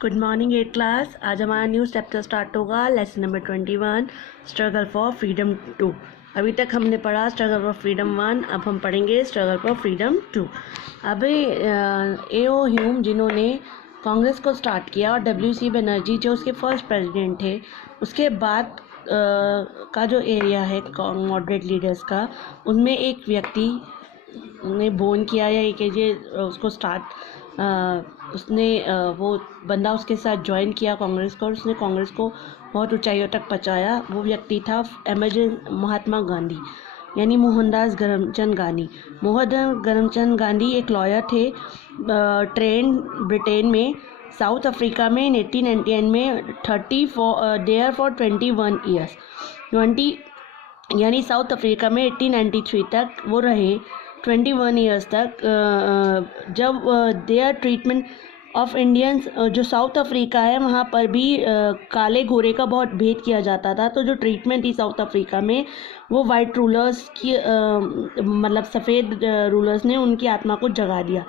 Good morning 8 class. आज हमारा new chapter start होगा। Lesson number 21 struggle for freedom 2। अभी तक हमने पढ़ा स्ट्रगल फॉर फ्रीडम 1, अब हम पढ़ेंगे स्ट्रगल फॉर फ्रीडम 2। अभी A.O. ह्यूम जिन्होंने कांग्रेस को स्टार्ट किया और W.C. बनर्जी जो उसके फर्स्ट प्रेसिडेंट थे, उसके बाद का जो एरिया है मॉडरेट लीडर्स का, उनमें एक व्यक्ति ने बोन किया या एक उसको उसने वो बंदा उसके साथ ज्वाइन किया कांग्रेस को और उसने कांग्रेस को बहुत ऊंचाइयों तक पहुंचाया। वो व्यक्ति था महात्मा गांधी, यानी मोहनदास करमचंद गांधी। मोहनदास करमचंद गांधी एक लॉयर थे, ट्रेन ब्रिटेन में, साउथ अफ्रीका में 1899 में 30 फॉर 21 ईयर्स 20, यानी साउथ अफ्रीका में 1893 तक वो रहे, 21 ईयर्स तक। जब देयर ट्रीटमेंट ऑफ इंडियंस, जो साउथ अफ्रीका है वहाँ पर भी काले गोरे का बहुत भेद किया जाता था। तो जो ट्रीटमेंट थी साउथ अफ्रीका में, वो वाइट रूलर्स की मतलब सफ़ेद रूलर्स ने उनकी आत्मा को जगा दिया।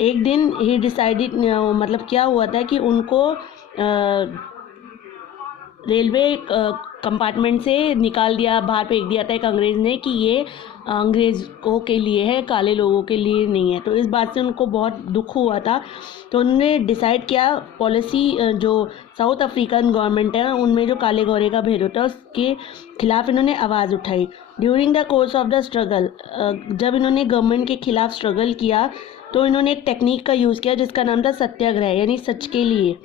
एक दिन ही डिसाइडेड, मतलब क्या हुआ था कि उनको रेलवे कंपार्टमेंट से निकाल दिया, बाहर फेंक दिया था एक अंग्रेज़ ने कि ये अंग्रेज़ों के लिए है, काले लोगों के लिए नहीं है। तो इस बात से उनको बहुत दुख हुआ था। तो उन्होंने डिसाइड किया पॉलिसी, जो साउथ अफ्रीकन गवर्नमेंट है उनमें जो काले गोरे का भेद होता है उसके खिलाफ इन्होंने आवाज़ उठाई। During the course of the struggle, जब इन्होंने गवर्नमेंट के खिलाफ स्ट्रगल किया तो इन्होंने एक टेक्निक का यूज़ किया जिसका नाम था सत्याग्रह, यानी सच के लिए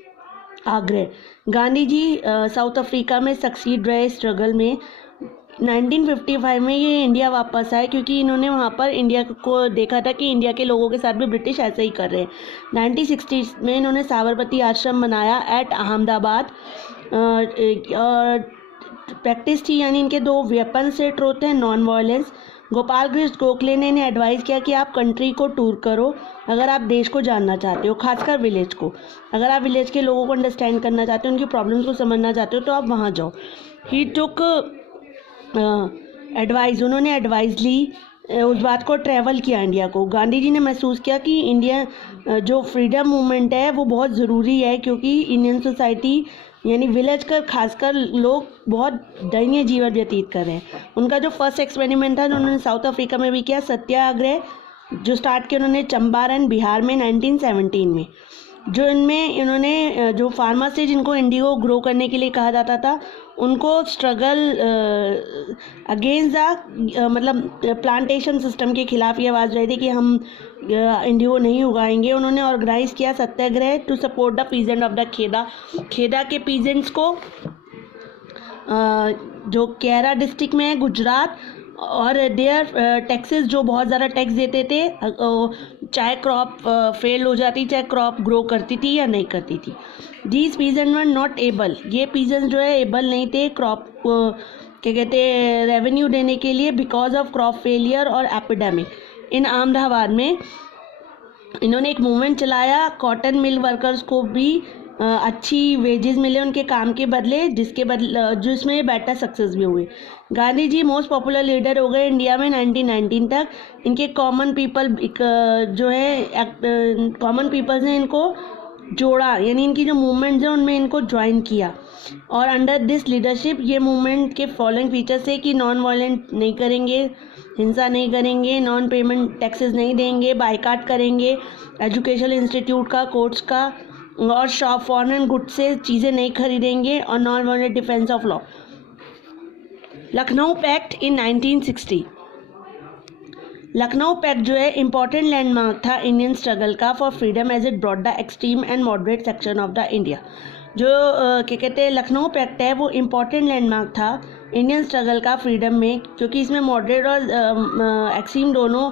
आग्रह। गांधी जी साउथ अफ्रीका में सक्सीड रहे स्ट्रगल में। 1955 में ये इंडिया वापस आए क्योंकि इन्होंने वहाँ पर इंडिया को देखा था कि इंडिया के लोगों के साथ भी ब्रिटिश ऐसे ही कर रहे हैं। 1960 में इन्होंने साबरमती आश्रम बनाया एट अहमदाबाद। प्रैक्टिस थी, यानी इनके दो वेपन सेट होते हैं, नॉन वायलेंस। गोपाल कृष्ण गोखले ने इन्हें एडवाइस किया कि आप कंट्री को टूर करो अगर आप देश को जानना चाहते हो, खासकर विलेज को। अगर आप विलेज के लोगों को अंडरस्टैंड करना चाहते हो, उनकी प्रॉब्लम्स को समझना चाहते हो, तो आप वहाँ जाओ। ही टुक एडवाइस, उन्होंने एडवाइस ली, उस बात को ट्रैवल किया इंडिया को। गांधी जी ने महसूस किया कि इंडिया जो फ्रीडम मूवमेंट है वो बहुत ज़रूरी है, क्योंकि इंडियन सोसाइटी यानी विलेज कर खासकर लोग बहुत दयनीय जीवन व्यतीत कर रहे हैं। उनका जो फर्स्ट एक्सपेरिमेंट था जो उन्होंने साउथ अफ्रीका में भी किया, सत्याग्रह, जो स्टार्ट किया उन्होंने चंपारण बिहार में 1917 में। जो इनमें इन्होंने जो फार्मर्स थे जिनको इंडिगो ग्रो करने के लिए कहा जाता था, उनको स्ट्रगल अगेंस्ट द मतलब प्लांटेशन सिस्टम के खिलाफ ये आवाज़ रही थी कि हम इंडिगो नहीं उगाएंगे। उन्होंने ऑर्गेनाइज किया satyagraha to support the peasant of the Kheda के पीजेंट्स को, जो केरा डिस्ट्रिक्ट में है गुजरात, और देयर टैक्सेस, जो बहुत ज़्यादा टैक्स देते थे, चाहे क्रॉप फेल हो जाती, चाहे क्रॉप ग्रो करती थी या नहीं करती थी। These peasant were not able, ये पीजेंट्स जो है एबल नहीं थे क्रॉप क्या कहते हैं रेवेन्यू देने के लिए, बिकॉज ऑफ क्रॉप फेलियर और एपिडेमिक। इन अहमदाबाद में इन्होंने एक मूवमेंट चलाया, कॉटन मिल वर्कर्स को भी अच्छी वेजेस मिले उनके काम के बदले, जिसमें बेटर सक्सेस भी हुए। Gandhi ji most popular leader हो गए इंडिया में 1919 तक। इनके कॉमन पीपल जो है कॉमन पीपल्स ने इनको जोड़ा, यानी इनकी जो मूवमेंट्स है उनमें इनको ज्वाइन किया। और अंडर दिस लीडरशिप ये मूवमेंट के फॉलोइंग फीचर्स है कि नॉन वायलेंट नहीं करेंगे, हिंसा नहीं करेंगे, नॉन पेमेंट टैक्सेस नहीं देंगे, बाइकाट करेंगे एजुकेशनल इंस्टीट्यूट का, कोर्ट्स का, और शॉप फॉरेन गुड्स से चीज़ें नहीं खरीदेंगे, और non violent defence of law. Lucknow pact in 1960। Lucknow pact जो है इम्पॉर्टेंट लैंडमार्क था इंडियन स्ट्रगल का for freedom, as it brought the extreme and moderate section of the India. जो क्या कहते हैं लखनऊ पैक्ट है वो इम्पॉर्टेंट लैंडमार्क था इंडियन स्ट्रगल का फ्रीडम में, क्योंकि इसमें मॉडरेट और एक्सट्रीम दोनों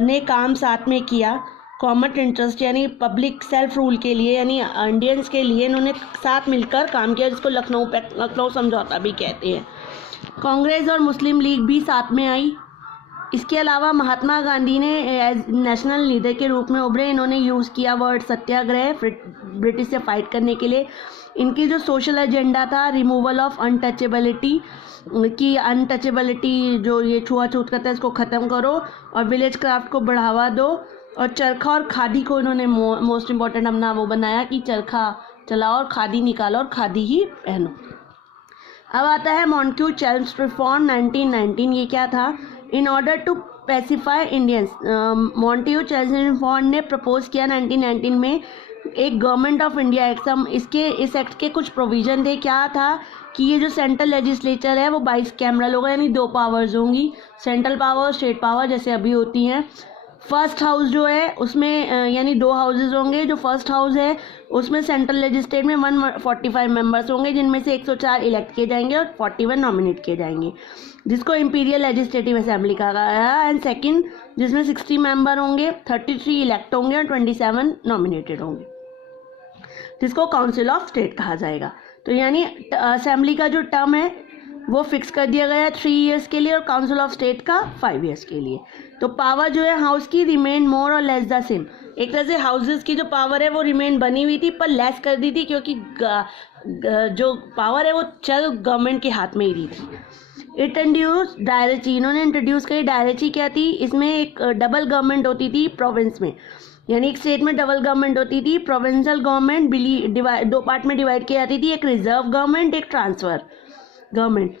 ने काम साथ में किया। कॉमन इंटरेस्ट यानी पब्लिक सेल्फ रूल के लिए, यानी इंडियंस के लिए इन्होंने साथ मिलकर काम किया, जिसको लखनऊ समझौता भी कहते हैं। कांग्रेस और मुस्लिम लीग भी साथ में आई। इसके अलावा महात्मा गांधी ने एज नेशनल लीडर के रूप में उभरे। इन्होंने यूज़ किया वर्ड सत्याग्रह ब्रिटिश से फाइट करने के लिए। इनकी जो सोशल एजेंडा था, रिमूवल ऑफ अनटचेबिलिटी, कि अनटचेबिलिटी जो ये छुआछूत करता है इसको ख़त्म करो और विलेज क्राफ्ट को बढ़ावा दो। और चरखा और खादी को इन्होंने मोस्ट इम्पॉर्टेंट अपना वो बनाया कि चरखा चलाओ और खादी निकालो और खादी ही पहनो। अब आता है मॉन्टेग्यू चेल्म्स रिफॉर्म 1919। ये क्या था? In order to pacify Indians, Montagu Chelms reform ने प्रपोज किया 1919 में एक गवर्नमेंट ऑफ इंडिया एक्ट। इस एक्ट के कुछ प्रोविजन थे। क्या था कि ये जो सेंट्रल लेजिस्लेचर है वो 22 कैमरल होगा, यानी 2 पावर्स होंगी, सेंट्रल पावर, स्टेट पावर, जैसे अभी होती हैं। फर्स्ट हाउस जो है उसमें यानी 2 हाउसेज होंगे। जो फर्स्ट हाउस है उसमें सेंट्रल लेजिस्लेट में 145 मेंबर्स होंगे, जिनमें से 104 इलेक्ट किए जाएंगे और 41 नॉमिनेट किए जाएंगे, जिसको इंपीरियल लेजिस्लेटिव असेंबली कहा गया है। एंड सेकंड जिसमें 60 मेंबर होंगे, 33 इलेक्ट होंगे और 27 नॉमिनेटेड होंगे, जिसको काउंसिल ऑफ स्टेट कहा जाएगा। तो यानी असेंबली का जो टर्म है वो फिक्स कर दिया गया है 3 ईयर्स के लिए और काउंसिल ऑफ स्टेट का 5 ईयर्स के लिए। तो पावर जो है हाउस की रिमेन मोर और लेस द सेम। एक तरह से हाउसेस की जो पावर है वो रिमेन बनी हुई थी पर लेस कर दी थी, क्योंकि जो पावर है वो चल गवर्नमेंट के हाथ में ही रही थी। इट इंट्रोड्यूस डायरेची, इन्होंने इंट्रोड्यूस करी। डायरेची क्या थी? इसमें एक डबल गवर्नमेंट होती थी प्रोविंस में, यानी एक स्टेट में डबल गवर्नमेंट होती थी। प्रोविंशियल गवर्नमेंट 2 पार्ट में डिवाइड की जाती थी, एक रिजर्व गवर्नमेंट, एक ट्रांसफर गवर्नमेंट।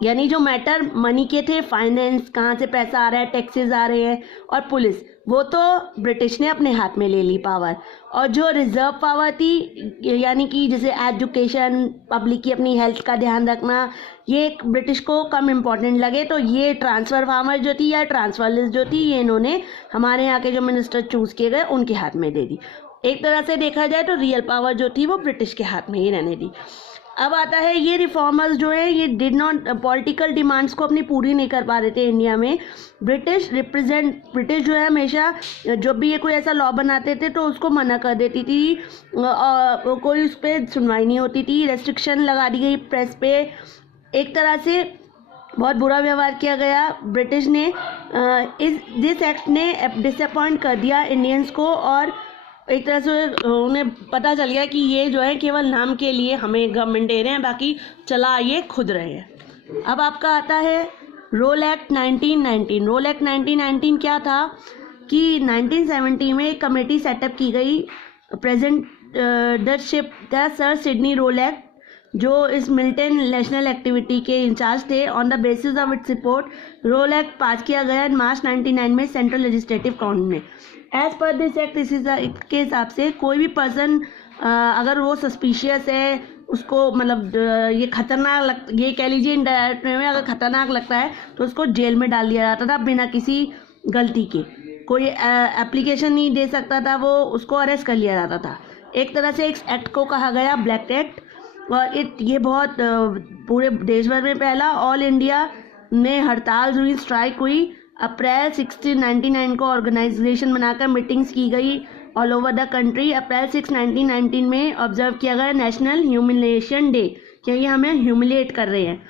यानी जो मैटर मनी के थे, फाइनेंस, कहाँ से पैसा आ रहा है, टैक्सेस आ रहे हैं, और पुलिस, वो तो ब्रिटिश ने अपने हाथ में ले ली पावर। और जो रिजर्व पावर थी, यानी कि जैसे एजुकेशन, पब्लिक की अपनी हेल्थ का ध्यान रखना, ये एक ब्रिटिश को कम इम्पोर्टेंट लगे, तो ये ट्रांसफ़र पावर जो थी या ट्रांसफ़र लिस्ट जो थी, ये इन्होंने हमारे यहाँ के जो मिनिस्टर चूज़ किए गए उनके हाथ में दे दी। एक तरह से देखा जाए तो रियल पावर जो थी वो ब्रिटिश के हाथ में ही रहने दी। अब आता है ये रिफॉर्मर्स जो है ये डिड नॉट पॉलिटिकल डिमांड्स को अपनी पूरी नहीं कर पा रहे थे इंडिया में। ब्रिटिश जो है हमेशा जब भी ये कोई ऐसा लॉ बनाते थे तो उसको मना कर देती थी, कोई उस पर सुनवाई नहीं होती थी। रेस्ट्रिक्शन लगा दी गई प्रेस पे, एक तरह से बहुत बुरा व्यवहार किया गया। ब्रिटिश ने दिस एक्ट ने डिसअपॉइंट कर दिया इंडियंस को, और एक तरह से उन्हें पता चल गया कि ये जो है केवल नाम के लिए हमें गवर्नमेंट दे रहे हैं, बाकी चला ये खुद रहे हैं। अब आपका आता है रोल एक्ट 1919। रोल एक्ट 1919 क्या था कि 1970 में एक कमेटी सेटअप की गई, प्रेसिडेंटशिप था सर सिडनी रोल एक्ट, जो इस मिलिटेंट नेशनल एक्टिविटी के इंचार्ज थे। On the basis of its report Rowlatt act pass किया गया मार्च 1999 में सेंट्रल लेजिस्लेटिव काउंसिल में। एज पर दिस एक्ट, के हिसाब से कोई भी पर्सन अगर वो सस्पिशियस है, उसको मतलब ये खतरनाक ये कह लीजिए इनडायरेक्ट में अगर खतरनाक लगता है तो उसको जेल में डाल दिया जाता था बिना किसी गलती के। कोई एप्लीकेशन नहीं दे सकता था, वो उसको अरेस्ट कर लिया जाता था। एक तरह से इस एक्ट को कहा गया ब्लैक एक्ट, और ये बहुत पूरे देश भर में पहला। ऑल इंडिया में हड़ताल हुई, स्ट्राइक हुई। अप्रैल 1999 को ऑर्गेनाइजेशन बनाकर मीटिंग्स की गई ऑल ओवर द कंट्री। अप्रैल 6, 1919 में ऑब्जर्व किया गया नेशनल ह्यूमिलेशन डे, क्योंकि हमें ह्यूमिलेट कर रहे हैं।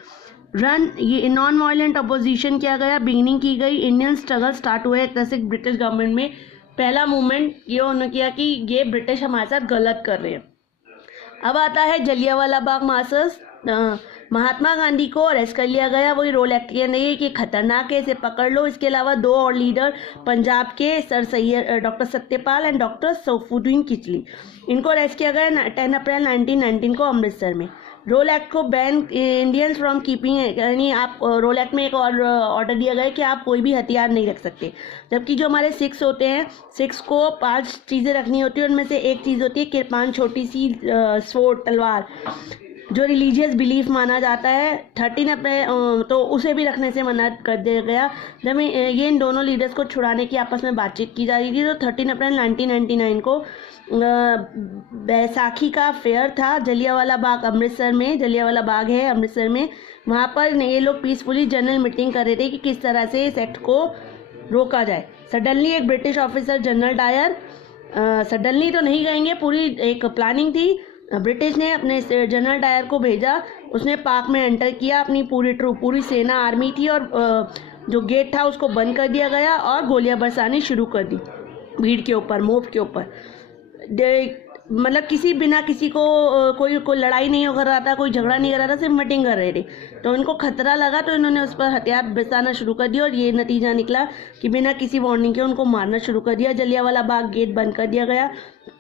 ये नॉन वायलेंट अपोजिशन किया गया, बिगिनिंग की गई, इंडियन स्ट्रगल स्टार्ट हुए। एक तरह से ब्रिटिश गवर्नमेंट में पहला मूवमेंट ये उन्होंने किया कि ये ब्रिटिश हमारे साथ गलत कर रहे हैं। अब आता है जलियांवाला बाग मैसर्स। महात्मा गांधी को अरेस्ट कर लिया गया, वही रोल एक्ट के नहीं कि खतरनाक है, इसे पकड़ लो। इसके अलावा 2 और लीडर पंजाब के sir Syed doctor Satyapal and doctor Saifuddin Kitchlew, इनको अरेस्ट किया गया 10 अप्रैल 1919 को अमृतसर में। रोल एक्ट को बैन इंडियंस फ्रॉम कीपिंग, यानी आप रोल एक्ट में एक और ऑर्डर दिया गया कि आप कोई भी हथियार नहीं रख सकते। जबकि जो हमारे सिक्स होते हैं, सिक्स को 5 चीज़ें रखनी होती है, उनमें से एक चीज़ होती है किरपान, छोटी सी स्वॉर्ड, तलवार, जो रिलीजियस बिलीफ माना जाता है। 13 अप्रैल तो उसे भी रखने से मना कर दिया गया। जब ये इन दोनों लीडर्स को छुड़ाने की आपस में बातचीत की जा रही थी, तो 13 अप्रैल 1999 को बैसाखी का फेयर था जलियांवाला बाग, अमृतसर में। जलियांवाला बाग है अमृतसर में, वहाँ पर ये लोग पीसफुली जनरल मीटिंग कर रहे थे कि किस तरह से इस एक्ट को रोका जाए। सडनली एक British officer General Dyer, suddenly तो नहीं कहेंगे, पूरी एक प्लानिंग थी। ब्रिटिश ने अपने जनरल डायर को भेजा, उसने पार्क में एंटर किया, अपनी पूरी ट्रूप, पूरी सेना, आर्मी थी, और जो गेट था उसको बंद कर दिया गया और गोलियां बरसानी शुरू कर दी भीड़ के ऊपर, मोब के ऊपर। मतलब किसी बिना किसी को कोई लड़ाई नहीं कर रहा था, कोई झगड़ा नहीं कर रहा था, सिर्फ मीटिंग कर रहे थे। तो इनको खतरा लगा तो इन्होंने उस पर हथियार बरसाना शुरू कर दिया और ये नतीजा निकला कि बिना किसी वार्निंग के उनको मारना शुरू कर दिया। जलियांवाला बाग गेट बंद कर दिया गया,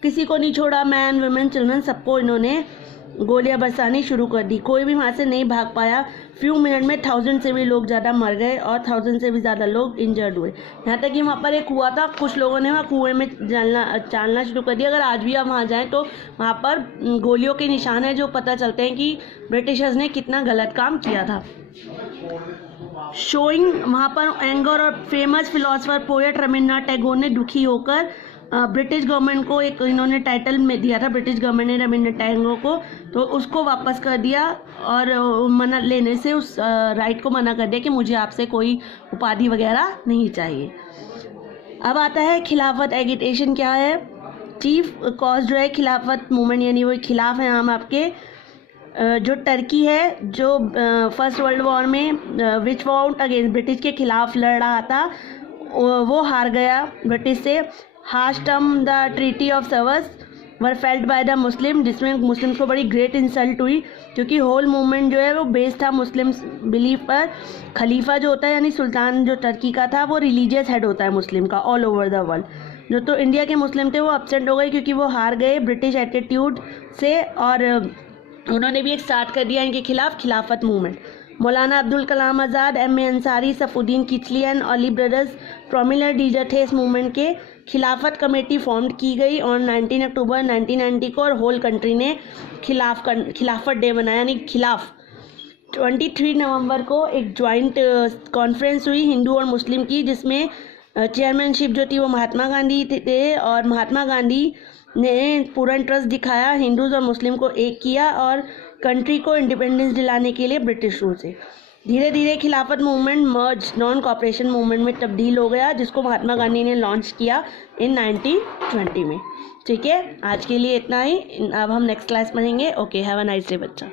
किसी को नहीं छोड़ा, मैन वुमेन चिल्ड्रन सबको इन्होंने गोलियां बरसानी शुरू कर दी। कोई भी वहाँ से नहीं भाग पाया। फ्यू मिनट में 1000 से भी लोग ज़्यादा मर गए और 1000 से भी ज़्यादा लोग इंजर्ड हुए। यहाँ तक कि वहाँ पर एक कुआं था, कुछ लोगों ने वहाँ कुएं में चालना शुरू कर दिया। अगर आज भी आप वहाँ जाएँ तो वहाँ पर गोलियों के निशान हैं जो पता चलते हैं कि ब्रिटिशर्स ने कितना गलत काम किया था। शोइंग वहाँ पर एंगर और famous philosopher poet Rabindranath Tagore ने दुखी होकर ब्रिटिश गवर्नमेंट को एक इन्होंने टाइटल में दिया था, ब्रिटिश गवर्नमेंट ने रविन्द्रनाथ टैगोर को, तो उसको वापस कर दिया और मना लेने से उस राइट को मना कर दिया कि मुझे आपसे कोई उपाधि वगैरह नहीं चाहिए। अब आता है खिलाफत एगिटेशन क्या है। चीफ कॉज जो है खिलाफत मूवमेंट, यानी वो खिलाफ हैं हम आपके जो टर्की है, जो फर्स्ट वर्ल्ड वॉर में विच वॉन्ट अगेंस्ट ब्रिटिश के खिलाफ लड़ रहा था, वो हार गया ब्रिटिश से। Harsh term the treaty of Sevres was felt by the Muslim, जिसमें मुस्लिम्स को बड़ी ग्रेट इंसल्ट हुई क्योंकि होल मूवमेंट जो है वो बेस्ड था मुस्लिम बिलीफ पर। खलीफा जो होता है यानी सुल्तान जो टर्की का था वो रिलीजियस हेड होता है मुस्लिम का ऑल ओवर द वर्ल्ड। जो तो इंडिया के मुस्लिम थे वो अपसेंट हो गए क्योंकि वो हार गए ब्रिटिश एटीट्यूड से और उन्होंने भी एक स्टार्ट कर दिया इनके खिलाफ Khilafat movement. Maulana Abdul Kalam Azad, MA. Ansari, Saifuddin Kitchlew and Ali brothers prominent leader थे इस मूवमेंट के। खिलाफत कमेटी फॉर्म की गई और 19 अक्टूबर 1990 को और होल कंट्री ने खिलाफत डे मनाया, यानी खिलाफ। 23 नवंबर को एक ज्वाइंट कॉन्फ्रेंस हुई हिंदू और मुस्लिम की, जिसमें चेयरमैनशिप जो थी वो महात्मा गांधी थे और महात्मा गांधी ने पूरा इंटरेस्ट दिखाया, हिंदूज और मुस्लिम को एक किया और कंट्री को इंडिपेंडेंस दिलाने के लिए ब्रिटिश रूल से। धीरे धीरे खिलाफत मूवमेंट मर्ज नॉन कॉपरेशन मूवमेंट में तब्दील हो गया, जिसको महात्मा गांधी ने लॉन्च किया इन 1920 में। ठीक है, आज के लिए इतना ही। अब हम नेक्स्ट क्लास पढ़ेंगे। Okay, have a nice day बच्चा।